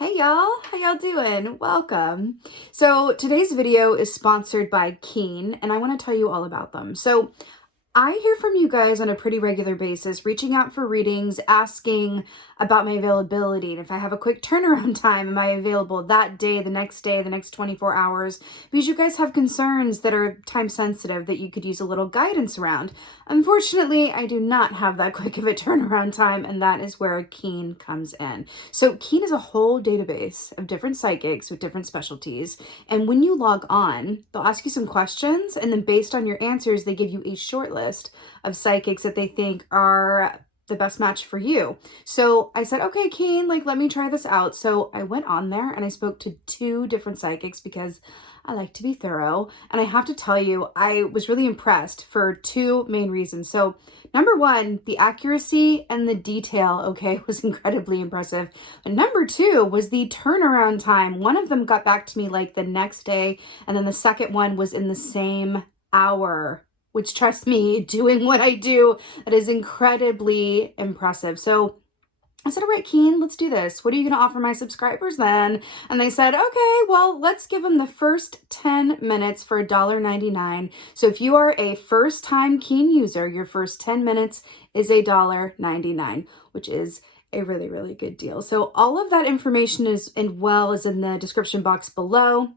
Hey y'all, how y'all doing? Welcome. So today's video is sponsored by Keen, and I want to tell you all about them. So I hear from you guys on a pretty regular basis, reaching out for readings, asking about my availability. And if I have a quick turnaround time, am I available that day, the next 24 hours? Because you guys have concerns that are time sensitive that you could use a little guidance around. Unfortunately, I do not have that quick of a turnaround time, and that is where Keen comes in. So Keen is a whole database of different psychics with different specialties. And when you log on, they'll ask you some questions, and then based on your answers, they give you a short list of psychics that they think are the best match for you. So I said, okay, Keen, let me try this out. So I went on there and I spoke to 2 different psychics because I like to be thorough. And I have to tell you, I was really impressed for 2 main reasons. So number 1, the accuracy and the detail, okay, was incredibly impressive. And number 2 was the turnaround time. One of them got back to me the next day, and then the second one was in the same hour, which, trust me, doing what I do, that is incredibly impressive. So I said, all right, Keen, let's do this. What are you going to offer my subscribers then? And they said, okay, well, let's give them the first 10 minutes for $1.99. So if you are a first-time Keen user, your first 10 minutes is $1.99, which is a really, really good deal. So all of that information is in the description box below.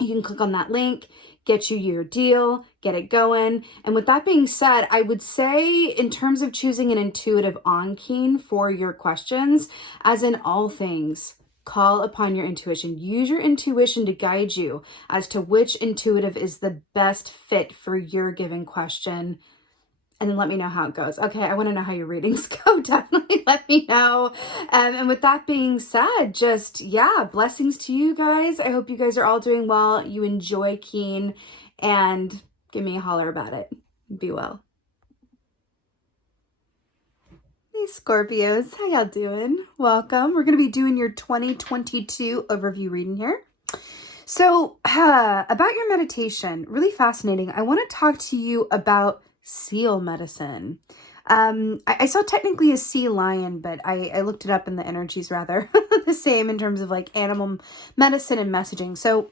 You can click on that link, get you your deal, get it going. And with that being said, I would say in terms of choosing an intuitive on Keen for your questions, as in all things, call upon your intuition. Use your intuition to guide you as to which intuitive is the best fit for your given question. And then let me know how it goes. Okay, I want to know how your readings go. Definitely let me know. And with that being said, blessings to you guys. I hope you guys are all doing well. You enjoy Keen, and give me a holler about it. Be well. Hey Scorpios, how y'all doing? Welcome. We're going to be doing your 2022 overview reading here. So about your meditation, really fascinating. I want to talk to you about seal medicine. I saw technically a sea lion, but I looked it up and the energy's rather the same in terms of animal medicine and messaging. So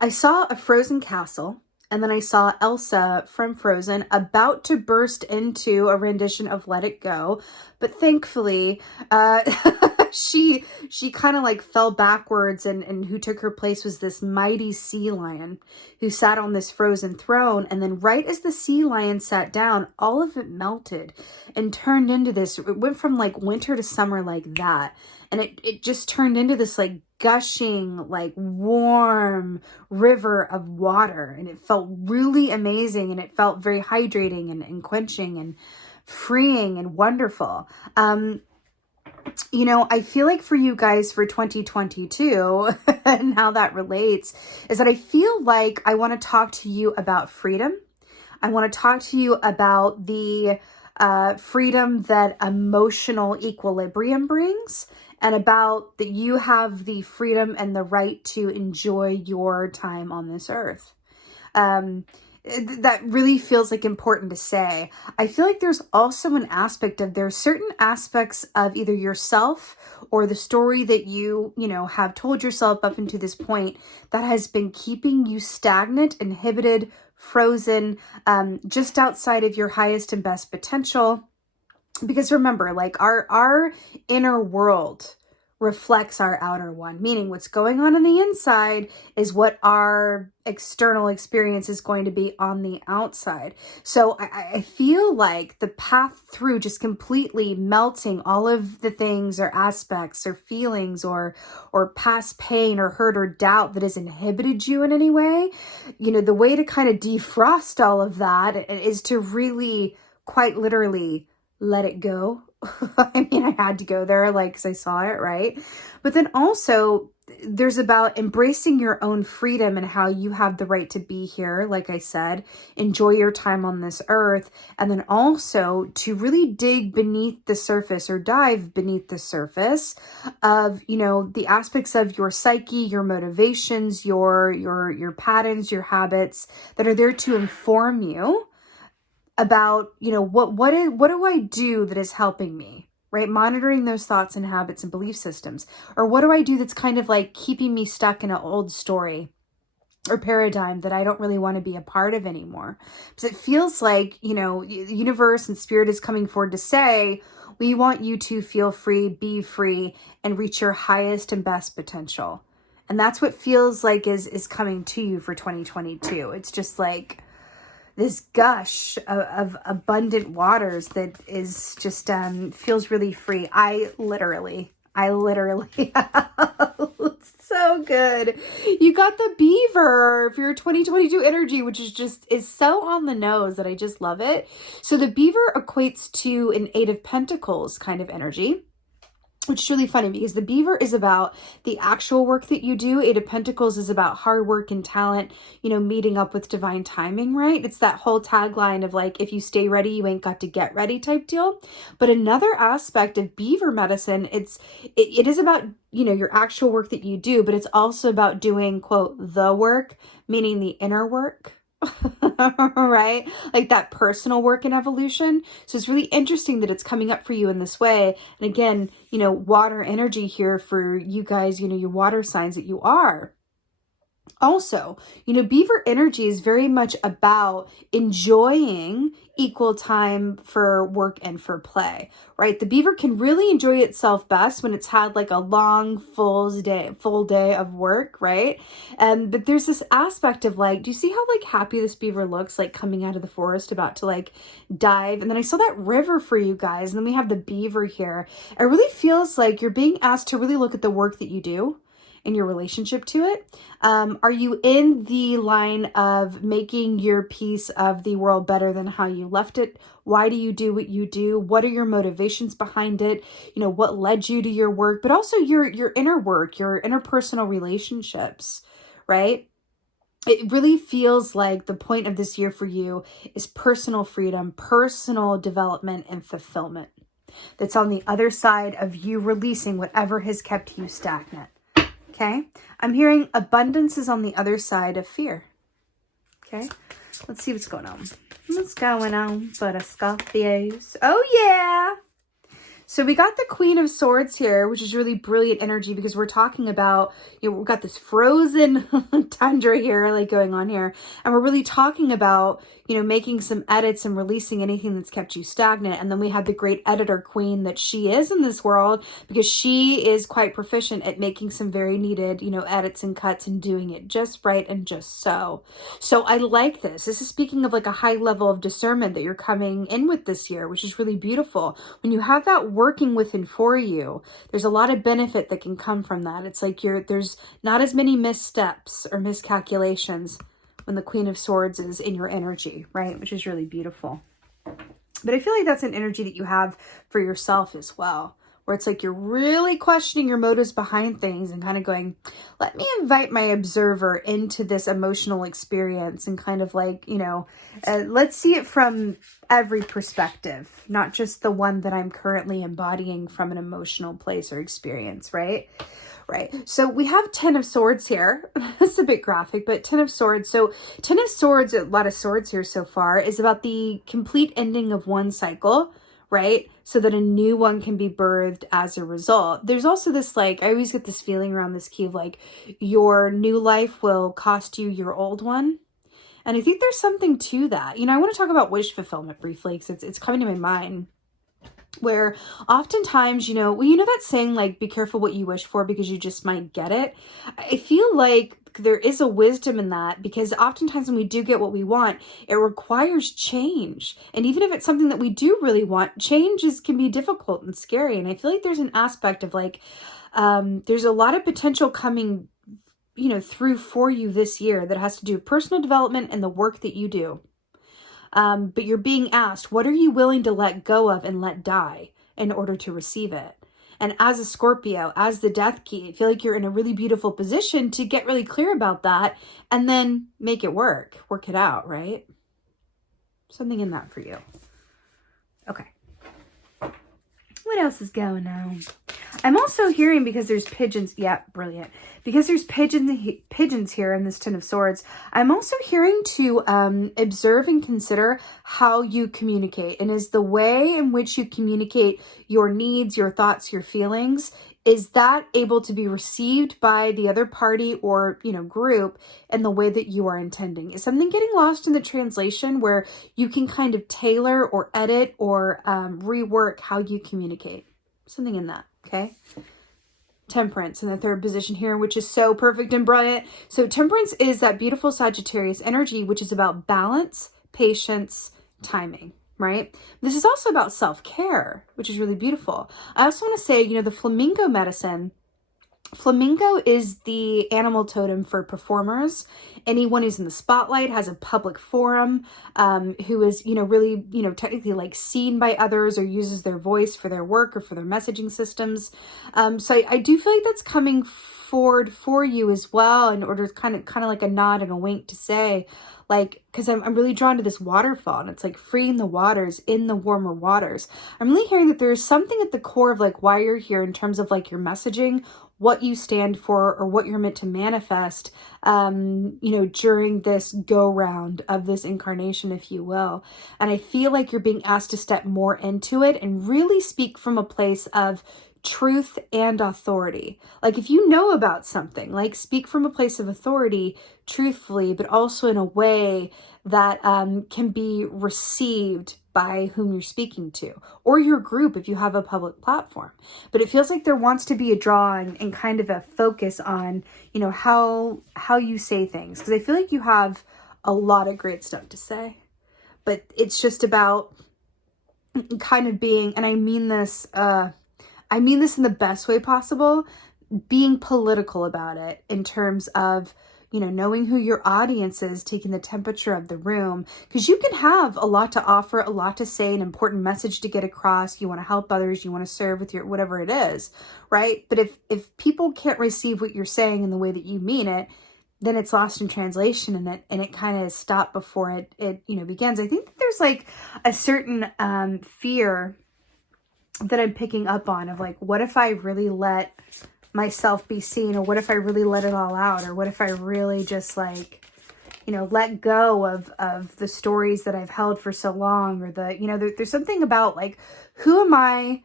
I saw a frozen castle, and then I saw Elsa from Frozen about to burst into a rendition of Let It Go. But thankfully, she kind of fell backwards, and who took her place was this mighty sea lion who sat on this frozen throne. And then right as the sea lion sat down, all of it melted and turned into this. It went from winter to summer like that. And it just turned into this gushing, warm river of water. And it felt really amazing. And it felt very hydrating and quenching and freeing and wonderful. I feel like for you guys for 2022 and how that relates is that I feel like I want to talk to you about freedom. I want to talk to you about the freedom that emotional equilibrium brings, and about that you have the freedom and the right to enjoy your time on this earth. That really feels important to say. I feel like there's also an aspect of there's certain aspects of either yourself or the story that you have told yourself up until this point that has been keeping you stagnant, inhibited, frozen, just outside of your highest and best potential. Because remember, our inner world reflects our outer one, meaning what's going on the inside is what our external experience is going to be on the outside. So I feel like the path through just completely melting all of the things or aspects or feelings or past pain or hurt or doubt that has inhibited you in any way, the way to kind of defrost all of that is to really quite literally let it go. I mean, I had to go there, because I saw it, right? But then also, there's about embracing your own freedom and how you have the right to be here, like I said, enjoy your time on this earth, and then also to really dig beneath the surface or dive beneath the surface of, the aspects of your psyche, your motivations, your patterns, your habits that are there to inform you about, what do I do that is helping me? right? Monitoring those thoughts and habits and belief systems. Or what do I do that's kind of like keeping me stuck in an old story or paradigm that I don't really want to be a part of anymore? Because it feels like, you know, the universe and spirit is coming forward to say, we want you to feel free, be free, and reach your highest and best potential. And that's what feels like is coming to you for 2022. It's just like this gush of abundant waters that is just feels really free. I literally it's so good. You got the beaver for your 2022 energy, which is so on the nose that I just love it. So the beaver equates to an 8 of Pentacles kind of energy, which is really funny because the beaver is about the actual work that you do. 8 of Pentacles is about hard work and talent, you know, meeting up with divine timing, right? It's that whole tagline of like, if you stay ready, you ain't got to get ready type deal. But another aspect of beaver medicine, it is about, you know, your actual work that you do, but it's also about doing, quote, the work, meaning the inner work. Right? Like that personal work and evolution. So it's really interesting that it's coming up for you in this way. And again, you know, water energy here for you guys, you know, your water signs that you are. Also, you know, beaver energy is very much about enjoying equal time for work and for play, right? The beaver can really enjoy itself best when it's had like a long, full day of work, right? But there's this aspect of like, do you see how like happy this beaver looks, like coming out of the forest, about to like dive? And then I saw that river for you guys, and then we have the beaver here. It really feels like you're being asked to really look at the work that you do in your relationship to it. Are you in the line of making your piece of the world better than how you left it? Why do you do what you do? What are your motivations behind it? You know, what led you to your work, but also your inner work, your interpersonal relationships, right? It really feels like the point of this year for you is personal freedom, personal development, and fulfillment. That's on the other side of you releasing whatever has kept you stagnant. Okay, I'm hearing abundance is on the other side of fear. Okay, let's see what's going on. What's going on for the Scorpios? Oh, yeah. So we got the Queen of Swords here, which is really brilliant energy because we're talking about, you know, we've got this frozen tundra here, like going on here. And we're really talking about, you know, making some edits and releasing anything that's kept you stagnant. And then we have the great editor queen that she is in this world because she is quite proficient at making some very needed, you know, edits and cuts and doing it just right and just so. So I like this. This is speaking of like a high level of discernment that you're coming in with this year, which is really beautiful. When you have that working within for you, there's a lot of benefit that can come from that. It's like there's not as many missteps or miscalculations when the Queen of Swords is in your energy, right? Which is really beautiful. But I feel like that's an energy that you have for yourself as well, where it's like you're really questioning your motives behind things and kind of going, let me invite my observer into this emotional experience and kind of like, you know, let's see it from every perspective, not just the one that I'm currently embodying from an emotional place or experience, right? Right. So we have 10 of Swords here. It's a bit graphic, but 10 of Swords. So 10 of Swords, a lot of swords here so far, is about the complete ending of one cycle, right? So that a new one can be birthed as a result. There's also this, like, I always get this feeling around this key of like, your new life will cost you your old one. And I think there's something to that. You know, I want to talk about wish fulfillment briefly because it's coming to my mind. Where oftentimes, you know, well, you know that saying like, be careful what you wish for because you just might get it. I feel like there is a wisdom in that because oftentimes when we do get what we want, it requires change. And even if it's something that we do really want, changes can be difficult and scary. And I feel like there's an aspect of like, there's a lot of potential coming, you know, through for you this year that has to do with personal development and the work that you do. But you're being asked, what are you willing to let go of and let die in order to receive it? And as a Scorpio, as the death key, I feel like you're in a really beautiful position to get really clear about that and then make it work it out, right? Something in that for you. Okay. What else is going on? I'm also hearing, because there's pigeons. Yeah, brilliant. because there's pigeons here in this Ten of Swords, I'm also hearing to observe and consider how you communicate. And is the way in which you communicate your needs, your thoughts, your feelings, is that able to be received by the other party or, group in the way that you are intending? Is something getting lost in the translation where you can kind of tailor or edit or rework how you communicate? Something in that, okay? Temperance in the third position here, which is so perfect and brilliant. So Temperance is that beautiful Sagittarius energy, which is about balance, patience, timing. Right? This is also about self-care, which is really beautiful. I also want to say, the flamingo medicine. Flamingo is the animal totem for performers. Anyone who's in the spotlight, has a public forum, who is, really, technically like seen by others or uses their voice for their work or for their messaging systems. So I do feel like that's coming forward for you as well, in order to kind of like a nod and a wink to say, like, because I'm really drawn to this waterfall, and it's like freeing the waters in the warmer waters. I'm really hearing that there's something at the core of like why you're here in terms of like your messaging, what you stand for, or what you're meant to manifest, during this go round of this incarnation, if you will. And I feel like you're being asked to step more into it and really speak from a place of truth and authority. Like if you know about something, like speak from a place of authority truthfully, but also in a way that can be received by whom you're speaking to, or your group if you have a public platform. But it feels like there wants to be a draw and kind of a focus on, how you say things. Because I feel like you have a lot of great stuff to say, but it's just about kind of being, and I mean this in the best way possible, being political about it in terms of, knowing who your audience is, taking the temperature of the room, because you can have a lot to offer, a lot to say, an important message to get across. You want to help others, you want to serve with your, whatever it is, right? But if people can't receive what you're saying in the way that you mean it, then it's lost in translation, and it kind of stopped before it begins. I think that there's like a certain fear that I'm picking up on of like, what if I really let myself be seen, or what if I really let it all out, or what if I really just like, let go of the stories that I've held for so long, or there's something about like, who am I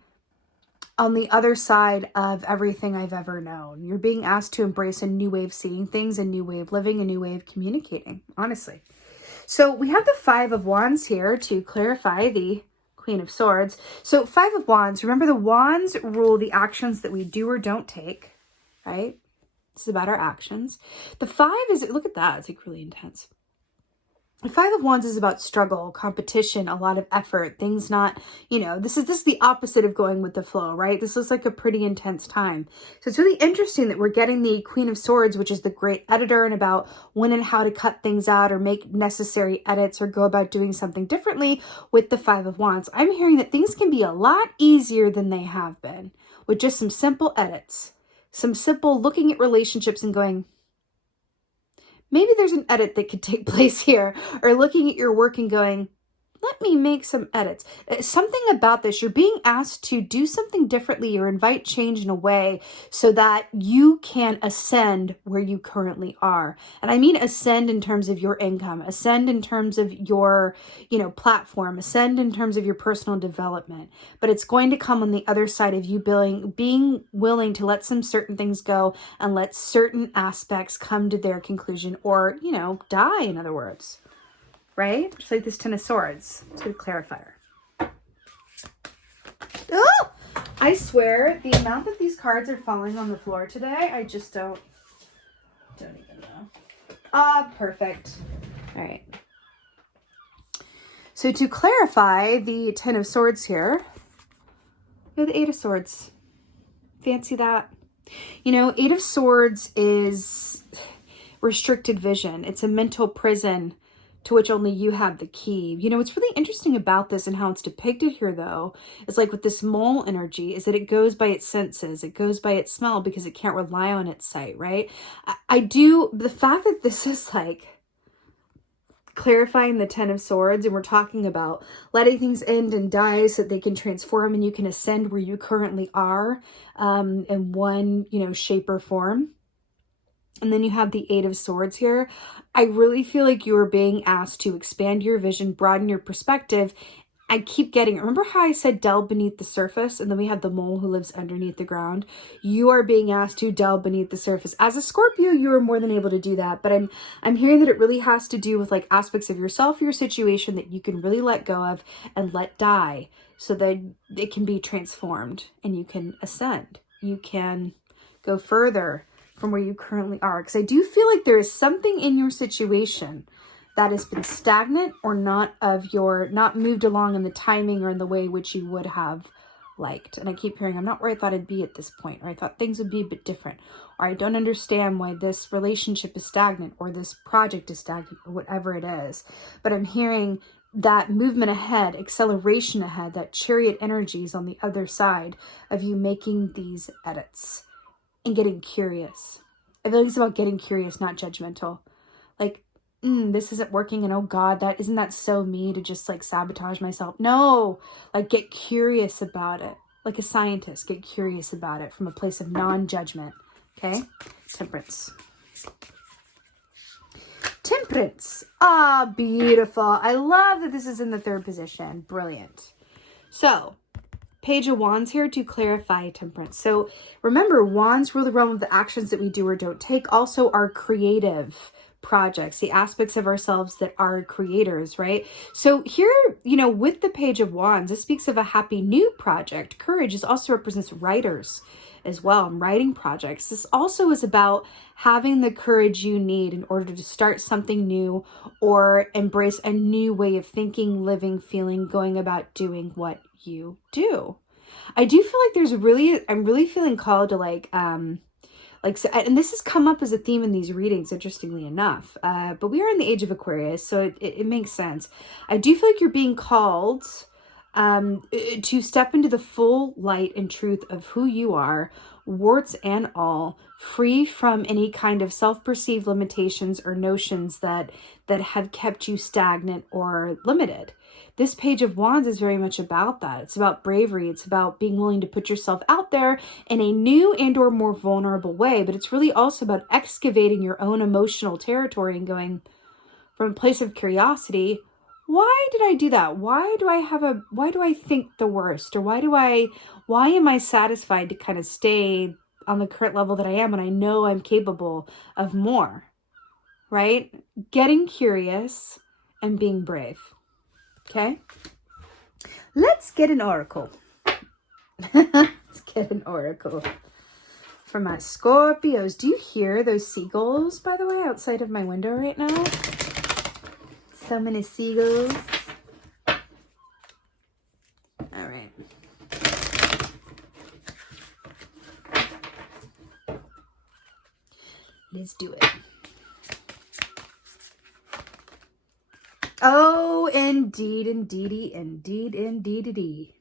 on the other side of everything I've ever known? You're being asked to embrace a new way of seeing things, a new way of living, a new way of communicating, honestly. So we have the Five of Wands here to clarify the Queen of Swords. So Five of Wands, remember the wands rule the actions that we do or don't take, right? This is about our actions. The five is, look at that, it's like really intense. The Five of Wands is about struggle, competition, a lot of effort, things not, this is the opposite of going with the flow, right? This is like a pretty intense time. So it's really interesting that we're getting the Queen of Swords, which is the great editor, and about when and how to cut things out or make necessary edits or go about doing something differently with the Five of Wands. I'm hearing that things can be a lot easier than they have been with just some simple edits, some simple looking at relationships and going, maybe there's an edit that could take place here, or looking at your work and going, let me make some edits. Something about this, you're being asked to do something differently or invite change in a way so that you can ascend where you currently are. And I mean ascend in terms of your income, ascend in terms of your, platform, ascend in terms of your personal development. But it's going to come on the other side of you being willing to let some certain things go and let certain aspects come to their conclusion, or, die, in other words. Right? Just like this Ten of Swords. It's a good clarifier. Oh! I swear, the amount that these cards are falling on the floor today, I just don't even know. Ah, perfect. All right. So to clarify the Ten of Swords here, we have the Eight of Swords. Fancy that. Eight of Swords is restricted vision. It's a mental prison to which only you have the key. What's really interesting about this and how it's depicted here, though, is like with this mole energy, is that it goes by its senses. It goes by its smell because it can't rely on its sight, right? The fact that this is like clarifying the Ten of Swords, and we're talking about letting things end and die so that they can transform and you can ascend where you currently are, in one, shape or form. And then you have the Eight of Swords here. I really feel like you are being asked to expand your vision, broaden your perspective. I keep getting, remember how I said delve beneath the surface, and then we have the mole who lives underneath the ground? You are being asked to delve beneath the surface. As a Scorpio, you are more than able to do that, but I'm hearing that it really has to do with like aspects of yourself, your situation that you can really let go of and let die so that it can be transformed and you can ascend. You can go further from where you currently are. Because I do feel like there is something in your situation that has been stagnant or not moved along in the timing or in the way which you would have liked. And I keep hearing, I'm not where I thought I'd be at this point, or I thought things would be a bit different, or I don't understand why this relationship is stagnant, or this project is stagnant, or whatever it is. But I'm hearing that movement ahead, acceleration ahead, that chariot energy is on the other side of you making these edits and getting curious. I feel like it's about getting curious, not judgmental. Like, this isn't working, and oh God, isn't that so me to just like sabotage myself? No, like get curious about it. Like a scientist, get curious about it from a place of non-judgment. Okay? Temperance. Temperance. Ah, beautiful. I love that this is in the third position. Brilliant. So, Page of Wands here to clarify temperance. So remember, wands rule the realm of the actions that we do or don't take. Also our creative projects, the aspects of ourselves that are creators, right? So here, with the Page of Wands, this speaks of a happy new project. Courage also represents writers as well, and writing projects. This also is about having the courage you need in order to start something new or embrace a new way of thinking, living, feeling, going about doing what you do. I do feel like I'm really feeling called to and this has come up as a theme in these readings, interestingly enough, but we are in the age of Aquarius, so it makes sense. I do feel like you're being called to step into the full light and truth of who you are, warts and all, free from any kind of self-perceived limitations or notions that have kept you stagnant or limited. This Page of Wands is very much about that. It's about bravery. It's about being willing to put yourself out there in a new and or more vulnerable way. But it's really also about excavating your own emotional territory and going from a place of curiosity. Why did I do that? Why do I think the worst? Or why am I satisfied to kind of stay on the current level that I am when I know I'm capable of more, right? Getting curious and being brave. Okay, let's get an oracle. Let's get an oracle for my Scorpios. Do you hear those seagulls, by the way, outside of my window right now? So many seagulls. All right. Let's do it. Oh, indeed, indeedy, indeed, indeedity.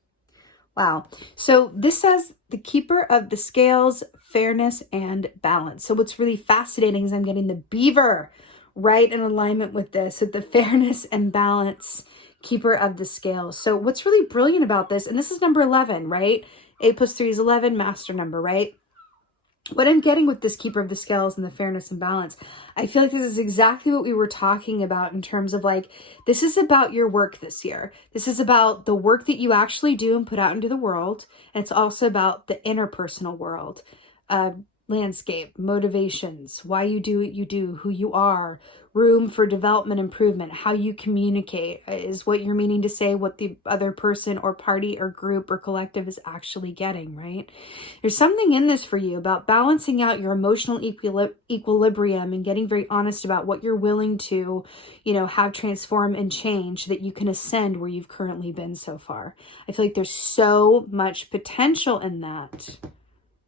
Wow. So this says the keeper of the scales, fairness, and balance. So what's really fascinating is I'm getting the beaver right in alignment with this, with the fairness and balance, keeper of the scales. So what's really brilliant about this, and this is number 11, right? 8 plus 3 is 11, master number, right? What I'm getting with this keeper of the scales and the fairness and balance, I feel like this is exactly what we were talking about in terms of like, this is about your work this year. This is about the work that you actually do and put out into the world. And it's also about the interpersonal world, landscape, motivations, why you do what you do, who you are, room for development, improvement, how you communicate is what you're meaning to say, what the other person or party or group or collective is actually getting, right? There's something in this for you about balancing out your emotional equilibrium and getting very honest about what you're willing to, have transform and change so that you can ascend where you've currently been so far. I feel like there's so much potential in that,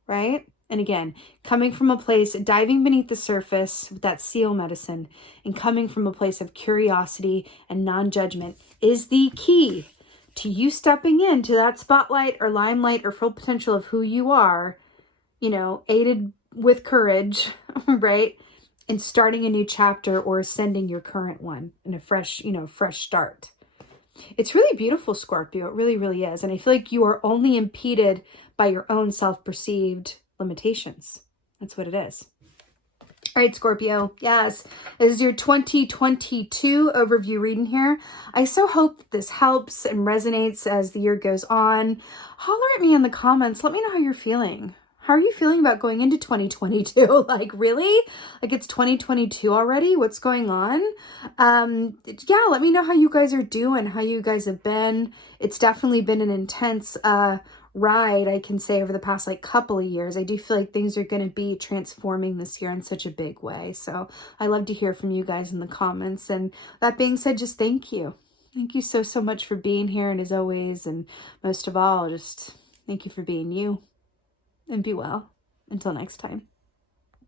right? And again, coming from a place, diving beneath the surface with that seal medicine and coming from a place of curiosity and non-judgment is the key to you stepping into that spotlight or limelight or full potential of who you are, aided with courage, right? And starting a new chapter or ascending your current one in a fresh start. It's really beautiful, Scorpio. It really, really is. And I feel like you are only impeded by your own self-perceived limitations. That's what it is. All right, Scorpio. Yes, this is your 2022 overview reading here. I so hope this helps and resonates as the year goes on. Holler at me in the comments. Let me know how you're feeling. How are you feeling about going into 2022? Like, really? Like, it's 2022 already? What's going on? Yeah, let me know how you guys are doing, how you guys have been. It's definitely been an intense ride, I can say, over the past like couple of years. I do feel like things are going to be transforming this year in such a big way. So I love to hear from you guys in the comments. And that being said, just thank you. Thank you so, so much for being here. And as always, and most of all, just thank you for being you. And be well. Until next time.